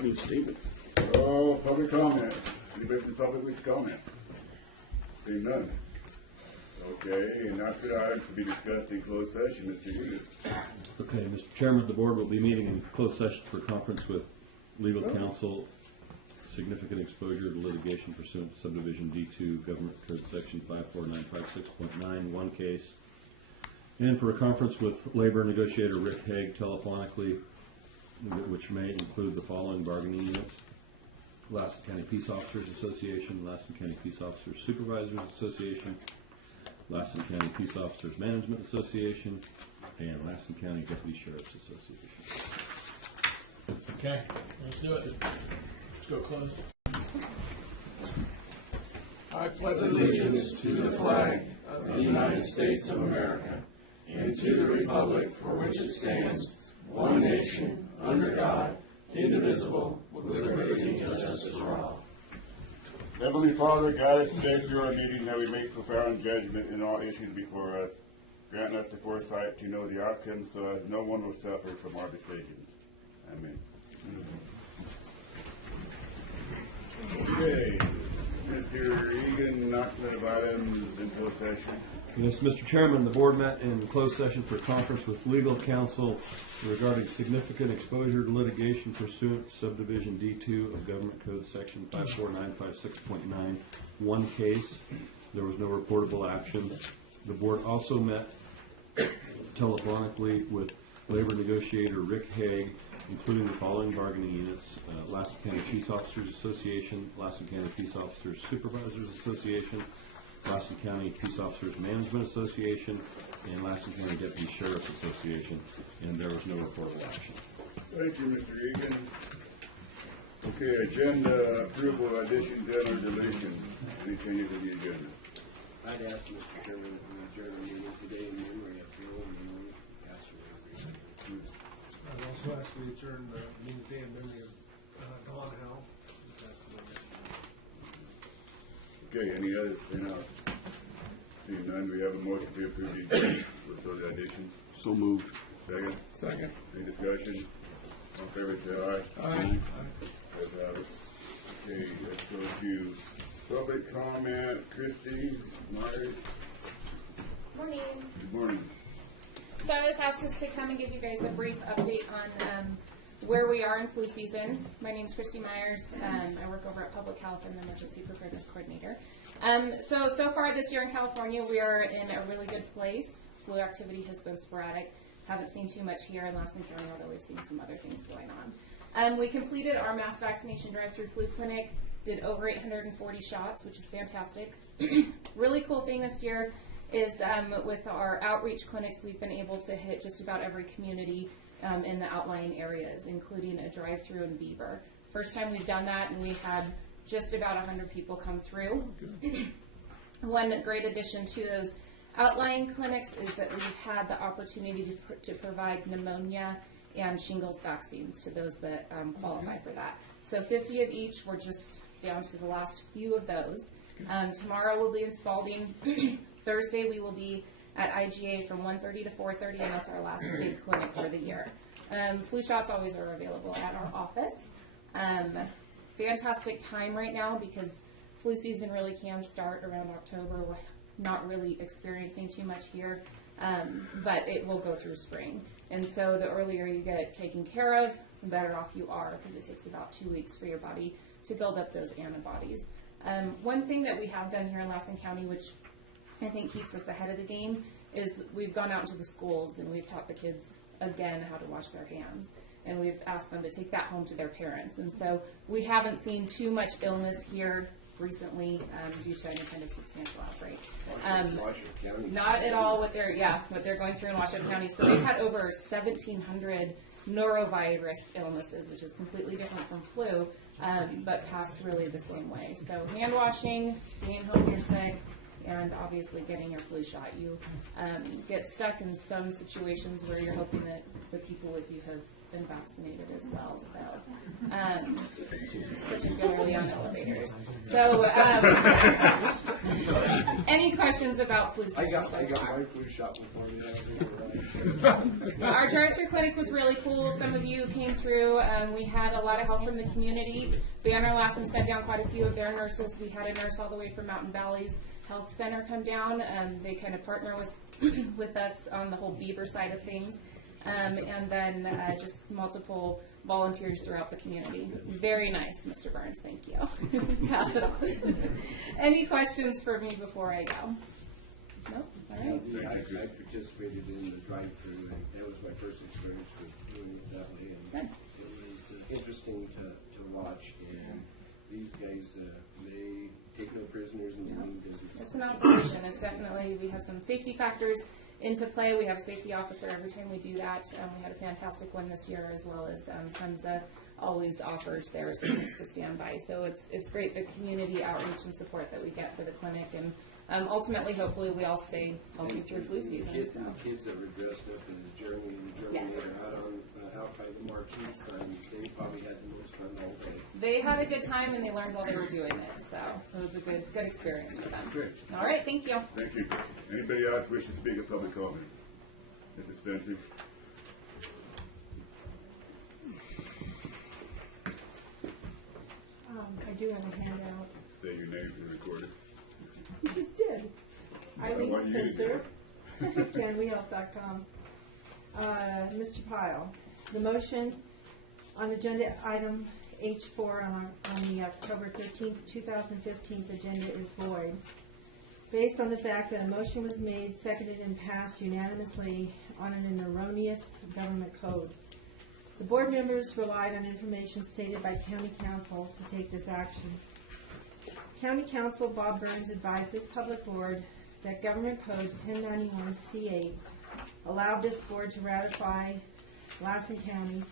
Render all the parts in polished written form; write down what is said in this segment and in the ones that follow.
Good statement. Oh, public comment. Anybody from the public wish to comment? Seeing none. Okay, and after the items to be discussed in closed session, Mr. Hughes. Okay, Mr. Chairman, the board will be meeting in closed session for conference with legal counsel, significant exposure to litigation pursuant to subdivision D2, Government Code Section 54956.9, case, and for a conference with labor negotiator Rick Hague telephonically, which may include the following bargaining units: Lassen County Peace Officers Association, Lassen County Peace Officers Supervisors Association, Lassen County Peace Officers Management Association, and Lassen County Deputy Sheriff's Association. Okay, let's do it. Let's go close. I pledge allegiance to the flag of the United States of America and to the republic for which it stands, one nation, under God, indivisible, with liberty and justice for all. Heavenly Father, guide us today through our meeting that we make profound judgment in all issues before us. Grant us the foresight to know the outcome so as no one will suffer from our decisions. Amen. Okay. Mr. Egan, announcement of items in closed session. Yes, Mr. Chairman, the board met in closed session for conference with legal counsel regarding significant exposure to litigation pursuant to subdivision D2 of Government Code Section 54956.9, case. There was no reportable action. The board also met telephonically with labor negotiator Rick Hague, including the following bargaining units: Lassen County Peace Officers Association, Lassen County Peace Officers Supervisors Association, Lassen County Peace Officers Management Association, and Lassen County Deputy Sheriff's Association, and there was no reportable action. Thank you, Mr. Egan. Okay, agenda approval, additions and or deletions. Any changes to the agenda? I'd ask Mr. Chairman if we adjourn the meeting today in memory of Bill and pass away. I'd also ask we adjourn the meeting today in memory of Don Howe. Okay, any other, seeing none, we have a motion to approve the agenda with those additions. So moved. Second? Second. Any discussion? All in favor, say aye. Aye. Ayes have it. Okay, let's go to public comment. Christy Myers. Morning. Good morning. So I was asked just to come and give you guys a brief update on where we are in flu season. My name is Christy Myers. I work over at Public Health and the Emergency Preparedness Coordinator. So far this year in California, we are in a really good place. Flu activity has been sporadic. Haven't seen too much here in Lassen County, although we've seen some other things going on. We completed our mass vaccination drive-through flu clinic, did over 840 shots, which is fantastic. Really cool thing this year is with our outreach clinics, we've been able to hit just about every community in the outlying areas, including a drive-through in Beaver. First time we've done that, and we had just about 100 people come through. One great addition to those outlying clinics is that we've had the opportunity to provide pneumonia and shingles vaccines to those that qualify for that. So 50 of each. We're just down to the last few of those. Tomorrow we'll be in Spalding. Thursday we will be at IGA from 1:30 to 4:30, and that's our last big clinic for the year. Flu shots always are available at our office. Fantastic time right now because flu season really can start around October. We're not really experiencing too much here, but it will go through spring. And so the earlier you get it taken care of, the better off you are, because it takes about 2 weeks for your body to build up those antibodies. One thing that we have done here in Lassen County, which I think keeps us ahead of the game, is we've gone out into the schools and we've taught the kids again how to wash their hands, and we've asked them to take that home to their parents. And so we haven't seen too much illness here recently due to any kind of substantial outbreak. Not at all what they're going through in Washoe County. So they've had over 1,700 norovirus illnesses, which is completely different from flu, but passed really the same way. So hand washing, staying home when you're sick, and obviously getting your flu shot. You get stuck in some situations where you're hoping that the people with you have been vaccinated as well, so particularly on elevators. So any questions about flu season? I got my flu shot before the elevator, right? Our drive-through clinic was really cool. Some of you came through. We had a lot of help from the community. Banner Lassen sent down quite a few of their nurses. We had a nurse all the way from Mountain Valley's Health Center come down. They kind of partner with us on the whole beaver side of things. And then just multiple volunteers throughout the community. Very nice, Mr. Burns. Thank you. Pass it on. Any questions for me before I go? No? All right. Yeah, I participated in the drive-through, and that was my first experience with doing it that way. And Good. it was interesting to watch. And these guys, they take no prisoners in the mean business. It's an operation. It's definitely, we have some safety factors into play. We have a safety officer every time we do that. We had a fantastic one this year, as well as SEMSA always offers their assistance to stand by. So it's great, the community outreach and support that we get for the clinic, and ultimately, hopefully, we all stay healthy through flu season. Kids, So. the kids that were dressed up as German Yes. were out by the marquee sign, they probably had the most fun all day. They had a good time, and they learned while they were doing it. So it was a good experience for them. Great. All right, thank you. Thank you. Anybody else wish to speak at public comment? Mrs. Spencer? I do have a handout. Say your name for the recorder. You just did. Eileen want you to do Spencer, CanWeHealth.com. Mr. Pyle, the motion on agenda item H4 on the October 13th, 2015 agenda is void. Based on the fact that a motion was made, seconded, and passed unanimously on an erroneous government code. The board members relied on information stated by County Council to take this action. County Council Bob Burns advised this public board that Government Code 1091-C8 allowed this board to ratify Lassen County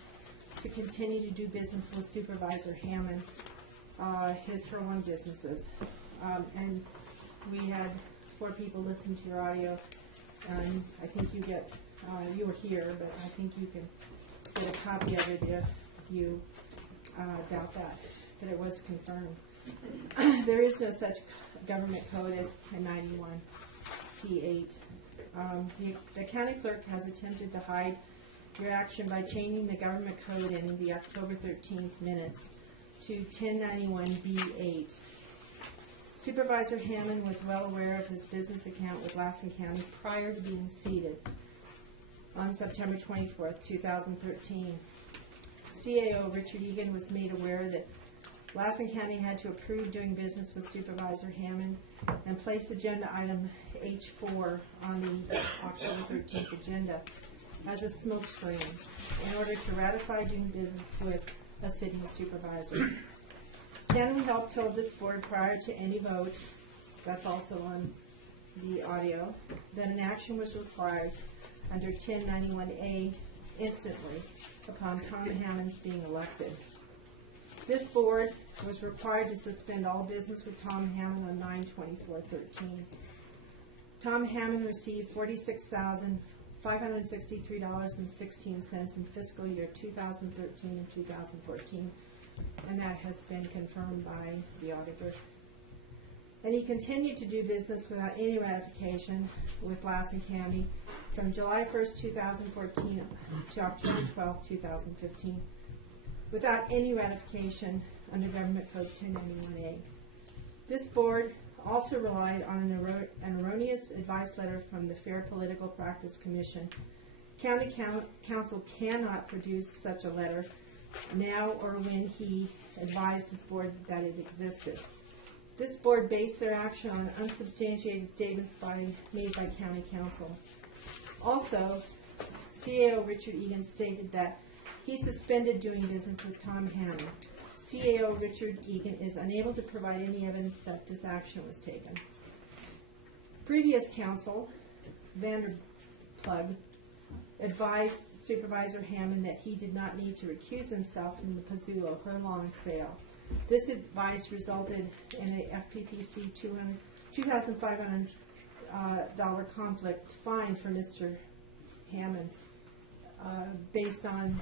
to continue to do business with Supervisor Hammond, her one businesses. And we had 4 people listen to your audio, and I think you were here, but I think you can get a copy of it if you doubt that, but it was confirmed. There is no such government code as 1091-C8. The county clerk has attempted to hide your action by changing the government code in the October 13th minutes to 1091-B8. Supervisor Hammond was well aware of his business account with Lassen County prior to being seated on September 24th, 2013. CAO Richard Egan was made aware that Lassen County had to approve doing business with Supervisor Hammond and place agenda item H4 on the October 13th agenda as a smokescreen in order to ratify doing business with a sitting supervisor. Can we help told this board prior to any vote, that's also on the audio, that an action was required under 1091A instantly upon Tom Hammond's being elected. This board was required to suspend all business with Tom Hammond on 9/24/13. Tom Hammond received $46,563.16 in fiscal year 2013 and 2014, and that has been confirmed by the auditor. And he continued to do business without any ratification with Lassen County from July 1st, 2014 to October 12th, 2015, without any ratification under Government Code 1091A. This board also relied on an erroneous advice letter from the Fair Political Practice Commission. County Council cannot produce such a letter now or when he advised this board that it existed. This board based their action on unsubstantiated statements made by County Council. Also, CAO Richard Egan stated that he suspended doing business with Tom Hammond. CAO Richard Egan is unable to provide any evidence that this action was taken. Previous counsel, Vanderplug, advised Supervisor Hammond that he did not need to recuse himself from the Pizzulo Herlong sale. This advice resulted in a FPPC $2,500 conflict fine for Mr. Hammond, based on,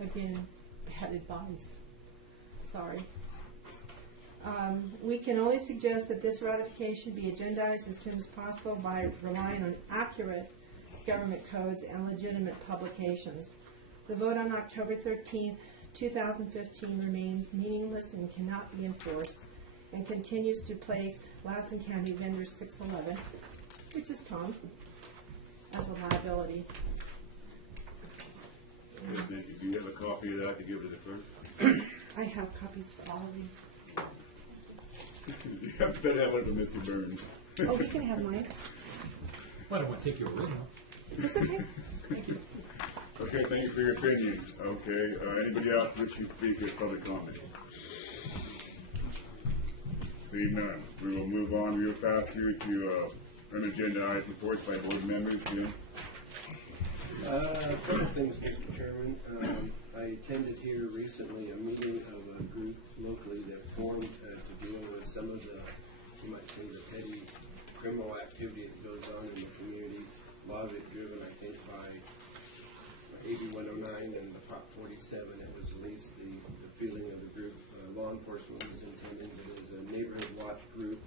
again, bad advice. Sorry. We can only suggest that this ratification be agendized as soon as possible by relying on accurate government codes and legitimate publications. The vote on October 13th, 2015 remains meaningless and cannot be enforced, and continues to place Lassen County Vendor 611, which is Tom, as a liability. Okay, thank you. Do you have a copy of that to give to the clerk? I have copies for all of you. You have better have one for Mr. Burns. Oh, you can have mine. Well, I don't want to take your original. It's okay. Okay, thank you for your opinion. Okay, anybody else wishing to speak as public comment? Seeing none, we will move on real fast here to unagenda items reports by board members. Jim? A couple things, Mr. Chairman. I attended here recently a meeting of a group locally that formed to deal with some of the, you might say, the petty criminal activity that goes on in the community. A lot of it driven, I think, by AB 109 and the Prop 47. It was at least the feeling of the group. Law enforcement was intending that as a neighborhood watch group.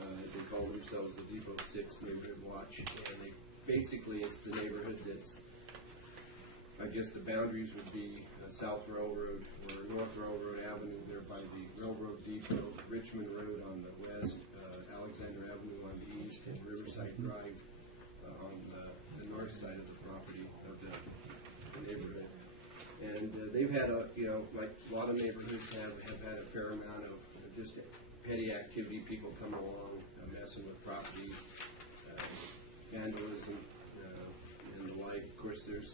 They call themselves the Depot 6 Neighborhood Watch, and they basically it's the neighborhood that's, I guess the boundaries would be South Railroad or North Railroad Avenue there by the Railroad Depot, Richmond Road on the west, Alexander Avenue on the east, and Riverside Drive on the north side of the property of the neighborhood. And they've had like a lot of neighborhoods have had a fair amount of just petty activity, people come along messing with property, vandalism, and the like. Of course, there's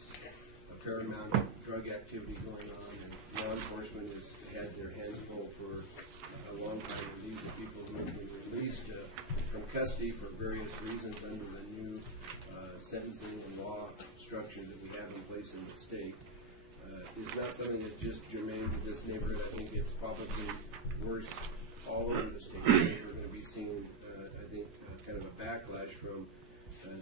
a fair amount of drug activity going on, and law enforcement has had their hands full for a long time. And these are people who have been released from custody for various reasons under the new sentencing and law structure that we have in place in the state. Is not something that's just germane to this neighborhood. I think it's probably worse all over the state. We're going to be seeing, I think, kind of a backlash from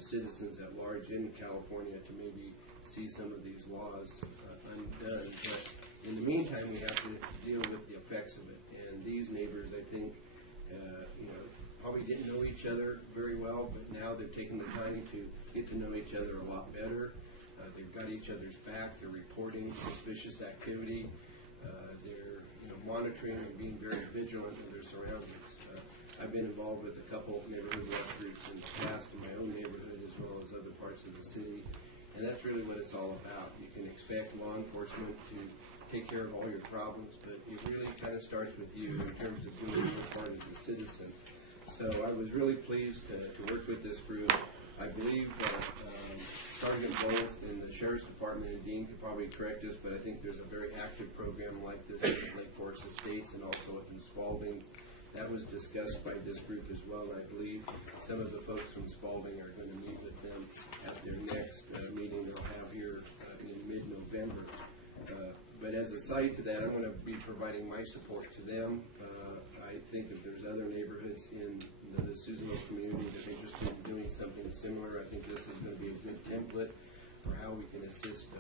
citizens at large in California to maybe see some of these laws undone. But in the meantime, we have to deal with the effects of it. And these neighbors, I think, probably didn't know each other very well, but now they're taking the time to get to know each other a lot better. They've got each other's back. They're reporting suspicious activity. They're monitoring and being very vigilant of their surroundings. I've been involved with a couple neighborhood watch groups in the past in my own neighborhood as well as other parts of the city, and that's really what it's all about. You can expect law enforcement to take care of all your problems, but it really kind of starts with you in terms of doing your part as a citizen. So I was really pleased to work with this group. I believe Sergeant Bowles in the Sheriff's Department and Dean could probably correct us, but I think there's a very active program like this in Lake Forest Estates and also in Spalding. That was discussed by this group as well, and I believe some of the folks from Spalding are going to meet with them at their next meeting they'll have here in mid-November. But as a side to that, I'm going to be providing my support to them. I think that there's other neighborhoods in the Susanville community that are interested in doing something similar. I think this is going to be a good template for how we can assist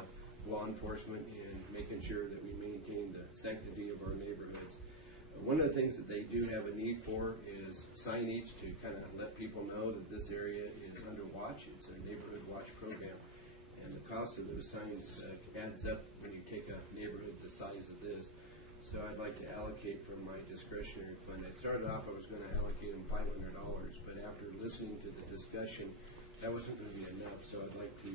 law enforcement in making sure that we maintain the sanctity of our neighborhoods. One of the things that they do have a need for is signage to kind of let people know that this area is under watch. It's a neighborhood watch program. And the cost of those signs adds up when you take a neighborhood the size of this. So I'd like to allocate from my discretionary fund. I started off, I was going to allocate them $500, but after listening to the discussion, that wasn't going to be enough. So I'd like to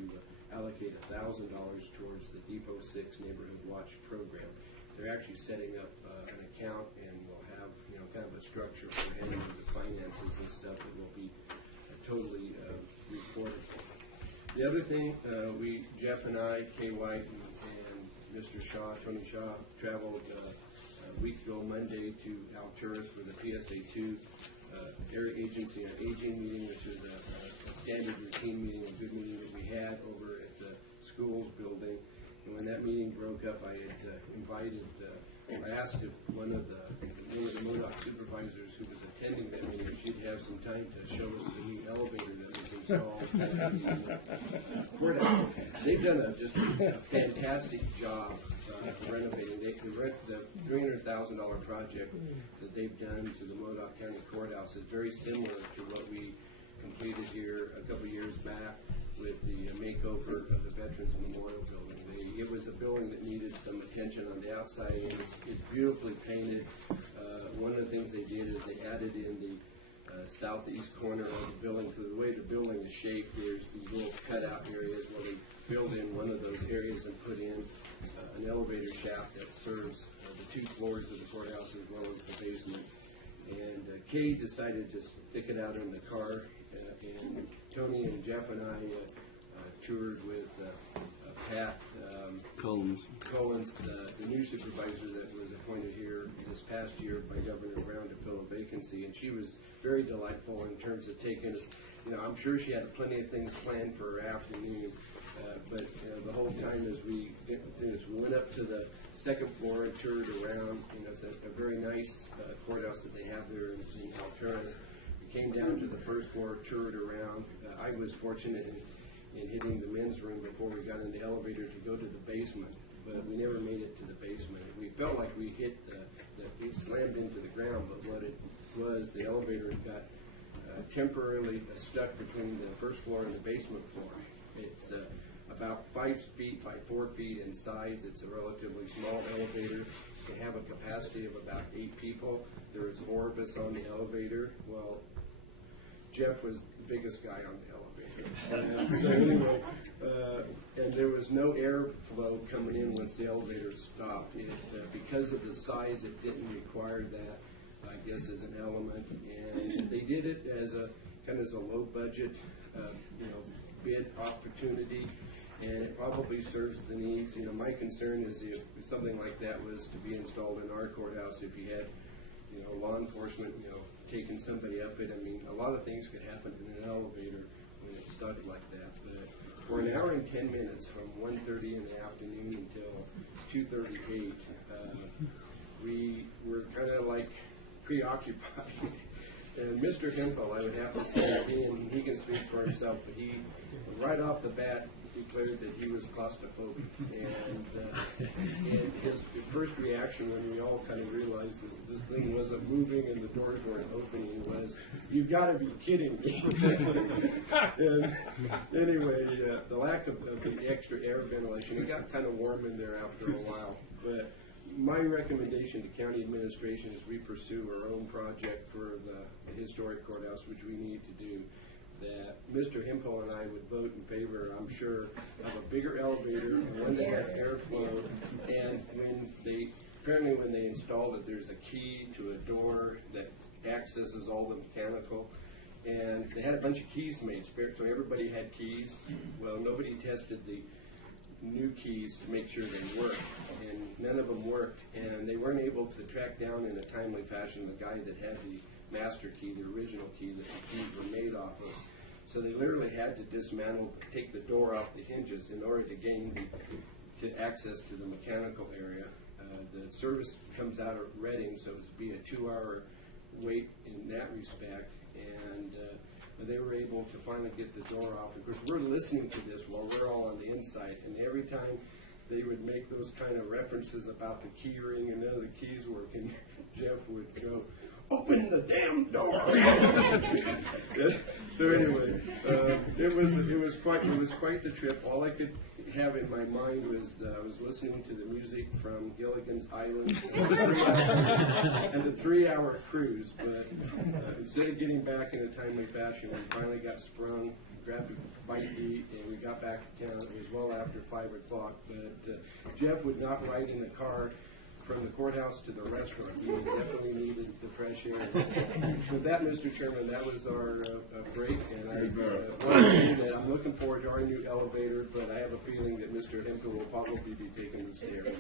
allocate $1,000 towards the Depot 6 Neighborhood Watch Program. They're actually setting up an account, and we'll have kind of a structure for handling the finances and stuff that will be totally reported. The other thing, Jeff and I, Kay White and Mr. Shaw, Tony Shaw, traveled a week ago Monday to Alturas for the PSA2 Area Agency on Aging meeting, which was a standard routine meeting, a good meeting that we had over at the schools building. And when that meeting broke up, I had invited, I asked if one of the MODOC supervisors who was attending that meeting, if she'd have some time to show us the new elevator that was installed in the courthouse. They've done just a fantastic job renovating. The $300,000 project that they've done to the Modoc County Courthouse is very similar to what we completed here a couple years back with the makeover of the Veterans Memorial Building. It was a building that needed some attention on the outside, and it's beautifully painted. One of the things they did is they added in the southeast corner of the building. So the way the building is shaped, there's these little cutout areas where they filled in one of those areas and put in an elevator shaft that serves the 2 floors of the courthouse as well as the basement. And Kay decided to stick it out in the car, and Tony and Jeff and I toured with Pat Collins, the new supervisor that was appointed here this past year by Governor Brown to fill a vacancy, and she was very delightful in terms of taking us. I'm sure she had plenty of things planned for her afternoon, but the whole time as we went up to the 2nd floor and toured around. It's a very nice courthouse that they have there in Alturas. We came down to the 1st floor, toured around. I was fortunate in hitting the men's room before we got in the elevator to go to the basement, but we never made it to the basement. We felt like we hit it slammed into the ground, but what it was, the elevator got temporarily stuck between the 1st floor and the basement floor. It's about 5 feet by 4 feet in size. It's a relatively small elevator. They have a capacity of about 8 people. There was 4 of us on the elevator. Well, Jeff was the biggest guy on the elevator. So anyway, and there was no airflow coming in once the elevator stopped. Because of the size, it didn't require that, I guess, as an element. And they did it as a kind of as a low budget, bid opportunity, and it probably serves the needs. My concern is if something like that was to be installed in our courthouse, if you had, law enforcement, taking somebody up it. I mean, a lot of things could happen in an elevator when it's stuck like that. But for an hour and 10 minutes, from 1:30 in the afternoon until 2:38, we were kind of like preoccupied. And Mr. Hempel, I would have to say, he can speak for himself, but he, right off the bat, declared that he was claustrophobic. And his first reaction when we all kind of realized that this thing wasn't moving and the doors weren't opening was, "You've got to be kidding me." And anyway, the lack of the extra air ventilation, it got kind of warm in there after a while. But my recommendation to county administration is we pursue our own project for the historic courthouse, which we need to do, that Mr. Hempel and I would vote in favor, I'm sure, of a bigger elevator, one that has airflow, and apparently when they installed it, there's a key to a door that accesses all the mechanical, and they had a bunch of keys made, so everybody had keys. Well, nobody tested the new keys to make sure they worked, and none of them worked, and they weren't able to track down in a timely fashion the guy that had the master key, the original key that the keys were made off of. So they literally had to dismantle, take the door off the hinges in order to gain access to the mechanical area. The service comes out of Reading, so it would be a 2-hour wait in that respect, and they were able to finally get the door off. Of course, we're listening to this while we're all on the inside, and every time they would make those kind of references about the key ring and none of the keys working, Jeff would go, "Open the damn door!" So anyway, it was quite the trip. All I could have in my mind was I was listening to the music from Gilligan's Island and the 3-hour cruise. But instead of getting back in a timely fashion, we finally got sprung, grabbed a bite to eat, and we got back to town. It was well after 5 o'clock. But Jeff would not ride in the car from the courthouse to the restaurant. We definitely needed the fresh air. With that, Mr. Chairman, that was our break, and I want to say that I'm looking forward to our new elevator, but I have a feeling that Mr. Hempel will probably be taking the stairs.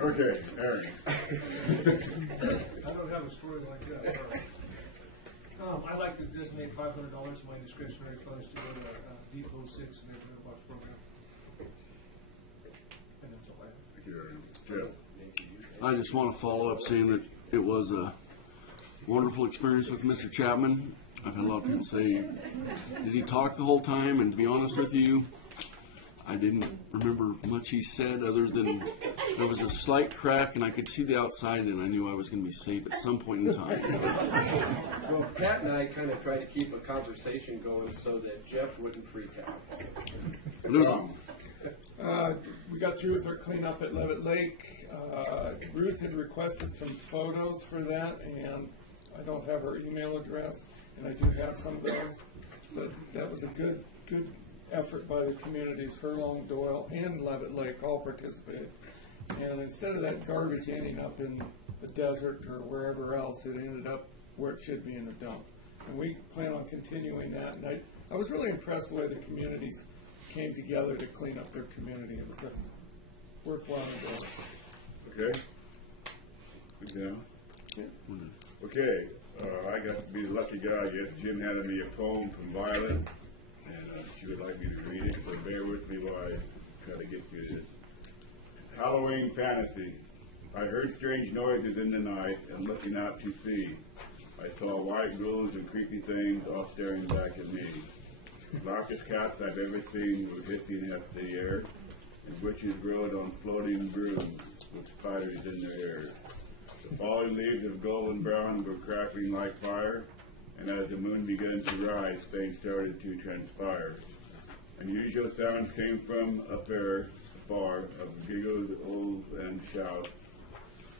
Okay, Aaron. I don't have a story like that. I'd like to designate $500 of my discretionary funds to go to Depot 6 and Neighborhood Watch program. And that's all I have. Thank you, Aaron. Jeff. I just want to follow up saying that it was a wonderful experience with Mr. Chapman. I've had a lot of people say, did he talk the whole time? And to be honest with you, I didn't remember much he said other than There was a slight crack, and I could see the outside, and I knew I was going to be safe at some point in time. Well, Pat and I kind of tried to keep a conversation going so that Jeff wouldn't freak out. But it was, We got through with our cleanup at Levitt Lake. Ruth had requested some photos for that, and I don't have her email address, and I do have some of those. But that was a good effort by the communities. Furlong, Doyle, and Levitt Lake all participated. And instead of that garbage ending up in the desert or wherever else, it ended up where it should be, in the dump. And we plan on continuing that. And I was really impressed the way the communities came together to clean up their community. It was a worthwhile endeavor. Okay. Good deal. Okay, I got to be the lucky guy, I guess. Jim handed me a poem from Violet, and she would like me to read it, so bear with me while I try to get through this. Halloween fantasy. I heard strange noises in the night, and looking out to sea, I saw white ghouls and creepy things all staring back at me. The blackest cats I've ever seen were hissing at the air, and witches rode on floating brooms with spiders in their hair. The falling leaves of golden brown were crackling like fire, and as the moon began to rise, things started to transpire. Unusual sounds came from afar of giggles, oaths, and shouts.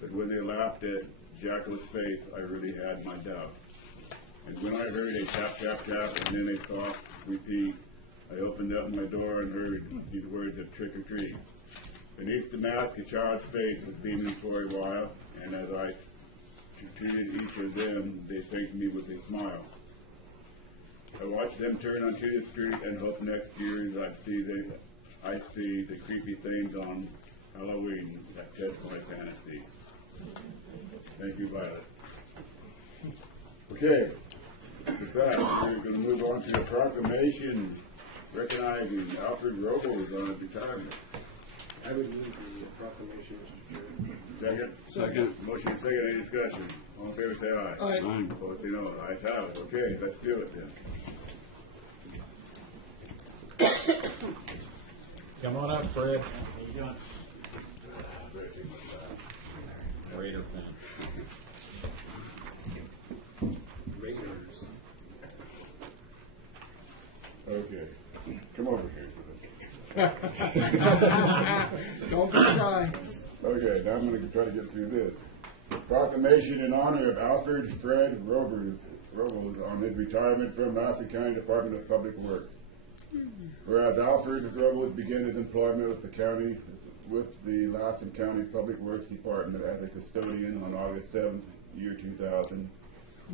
But when they laughed at Jackal's face, I really had my doubts. And when I heard a tap, tap, tap, and then a soft repeat, I opened up my door and heard these words of trick or treat. Beneath the mask, a child's face was beaming for a while, and as I treated each of them, they thanked me with a smile. I watched them turn onto the street and hope next year I see the creepy things on Halloween that test my fantasy. Thank you, Violet. Okay, with that, we're going to move on to a proclamation recognizing Alfred Robles on his retirement. I would move the proclamation, Mr. Chairman. Second? Motion and second, any discussion? All in favor, say aye. Aye. Opposed, say no. Ayes have it. Okay, let's do it then. Come on up, Fred. How you doing? Raider fan. Raiders. Okay, come over here. Don't be shy. Okay, now I'm going to try to get through this. Proclamation in honor of Alfred Fred Robles on his retirement from Lassen County Department of Public Works. Whereas Alfred Robles began his employment with the Lassen County Public Works Department as a custodian on August 7th, year 2000.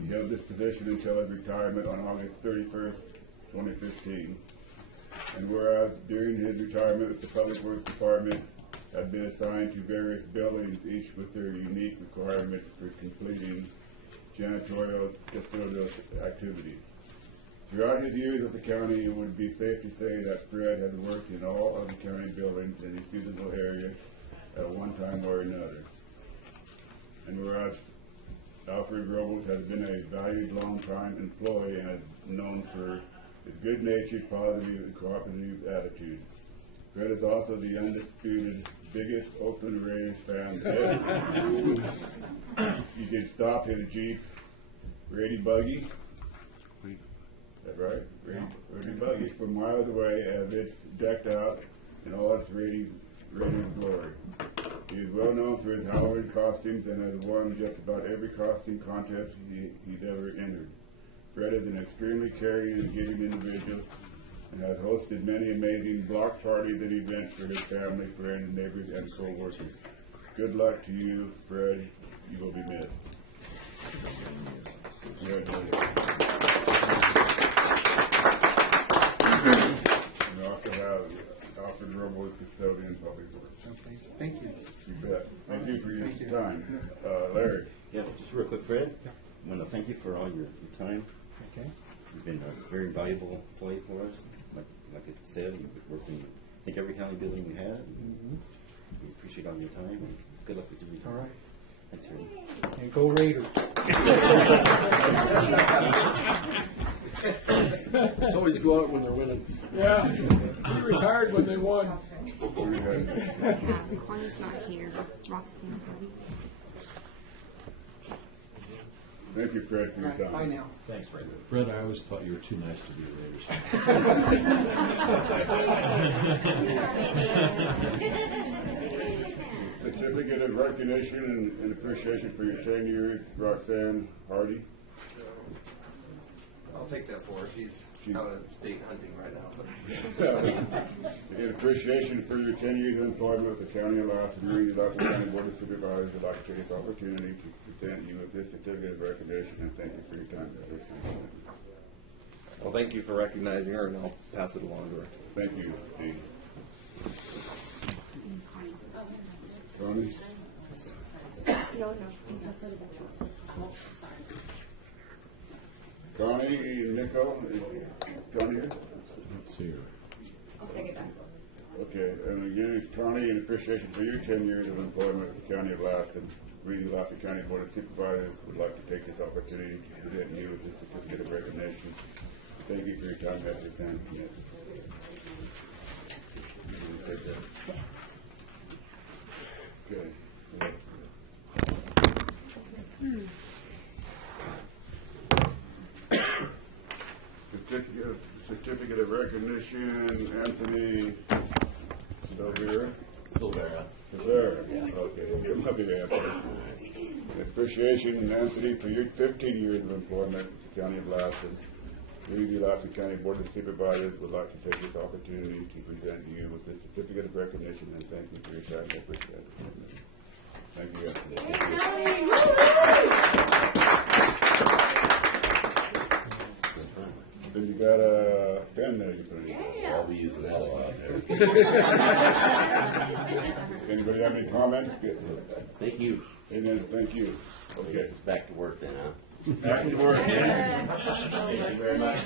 He held this position until his retirement on August 31st, 2015. And whereas during his retirement with the Public Works Department had been assigned to various buildings, each with their unique requirements for completing janitorial custodial activities. Throughout his years with the county, it would be safe to say that Fred has worked in all of the county buildings in the seasonal area at one time or another. And whereas Alfred Robles has been a valued long-time employee and is known for his good-natured, positive, and cooperative attitude. Fred is also the undisputed biggest Oakland Raiders fan ever. You can stop in a Jeep Rady buggy. Is that right? Rady buggy from miles away as it's decked out in all its Raiders glory. He is well known for his Halloween costumes and has won just about every costume contest he's ever entered. Fred is an extremely caring and giving individual and has hosted many amazing block parties and events for his family, friends, neighbors, and co-workers. Good luck to you, Fred. You will be missed. Congratulations. We also have Alfred Robles, custodian, public works. Thank you. You bet. Thank you for your time. Larry. Yeah, just real quick, Fred, I want to thank you for all your time. Okay. You've been a very valuable employee for us. Like I said, you've worked in, I think, every county building we had. We appreciate all your time, and good luck with your retirement. All right. Thanks, Fred. And go Raiders. It's always go out when they're winning. Yeah, he retired when they won. Connie's not here. Roxy and Harvey. Thank you, Fred, for your time. Bye now. Thanks, Fred. Fred, I always thought you were too nice to be a Raiders. Certificate of recognition and appreciation for your 10 years, Roxanne Hardy. I'll take that for her. She's out of state hunting right now. In appreciation for your 10 years of employment with the County of Lassen, the Lassen County Board of Supervisors, I'd like to take this opportunity to present you with this certificate of recognition and thank you for your time. Well, thank you for recognizing her, and I'll pass it along to her. Thank you, Dean. Connie? No, these are for the veterans. Connie, Nico, is Connie here? Let's see her. I'll take it back. Okay, and again, Connie, in appreciation for your 10 years of employment with the County of Lassen, we, the Lassen County Board of Supervisors, would like to take this opportunity to present you with this certificate of recognition. Thank you for your time at this time. Take that. Okay. Certificate of recognition, Anthony Silvera. Okay, you love it, Anthony. Appreciation, Anthony, for your 15 years of employment with the County of Lassen. We, the Lassen County Board of Supervisors, would like to take this opportunity to present you with this certificate of recognition and thank you for your time. I appreciate it. Thank you, Anthony. Then you got a pen there you put in. I'll be using that a lot. Anybody have any comments? Thank you. Amen. Thank you. Okay. Back to work then, huh? Back to work. Thank you very much.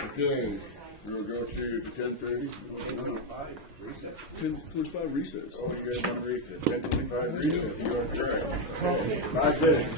Okay, we'll go to 10:30. 10:45 recess. Oh, you guys want recess? 10:25 recess. You are correct. 5 minutes.